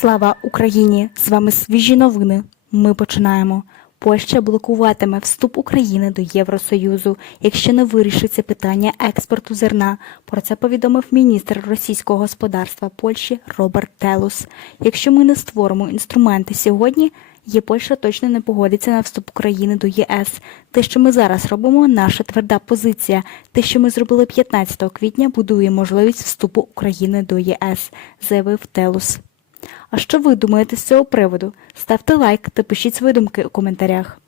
Слава Україні! З вами свіжі новини. Ми починаємо. Польща блокуватиме вступ України до Євросоюзу, якщо не вирішиться питання експорту зерна. Про це повідомив міністр російського господарства Польщі Роберт Телус. Якщо ми не створимо інструменти сьогодні, є Польща точно не погодиться на вступ України до ЄС. Те, що ми зараз робимо, наша тверда позиція. Те, що ми зробили 15 квітня, будує можливість вступу України до ЄС, заявив Телус. А що ви думаєте з цього приводу? Ставте лайк та пишіть свої думки у коментарях.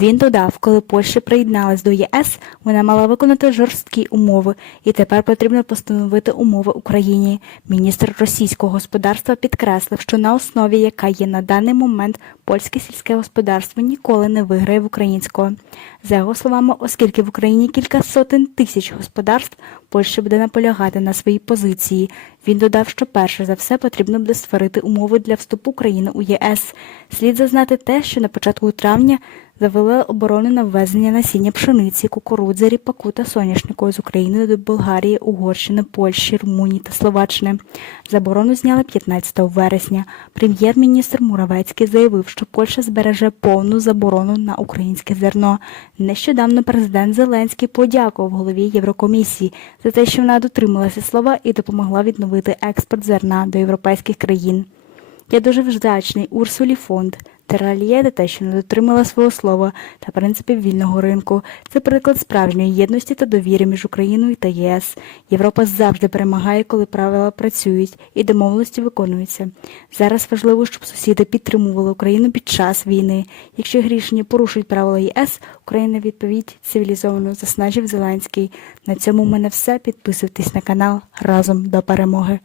Він додав, коли Польща приєдналась до ЄС, вона мала виконати жорсткі умови, і тепер потрібно постановити умови Україні. Міністр російського господарства підкреслив, що на основі, яка є на даний момент, польське сільське господарство ніколи не виграє в українського. За його словами, оскільки в Україні кілька сотень тисяч господарств, Польща буде наполягати на своїй позиції. Він додав, що перше за все потрібно буде створити умови для вступу України у ЄС. Слід зазнати те, що на початку травня завели оборону на ввезення насіння пшениці, кукурудзи, ріпаку та соняшнику з України до Болгарії, Угорщини, Польщі, Румунії та Словаччини. Заборону зняли 15 вересня. Прем'єр-міністр Муравецький заявив, що Польща збереже повну заборону на українське зерно. Нещодавно президент Зеленський подякував голові Єврокомісії за те, що вона дотрималася слова і допомогла відновити експорт зерна до європейських країн. Я дуже вдячний Урсулі фонд Теральє за те, що не дотримала свого слова та принципів вільного ринку. Це приклад справжньої єдності та довіри між Україною та ЄС. Європа завжди перемагає, коли правила працюють і домовленості виконуються. Зараз важливо, щоб сусіди підтримували Україну під час війни. Якщо рішення порушують правила ЄС, Україна відповідь цивілізовано заснажив Зеленський. На цьому в мене все. Підписуйтесь на канал разом до перемоги.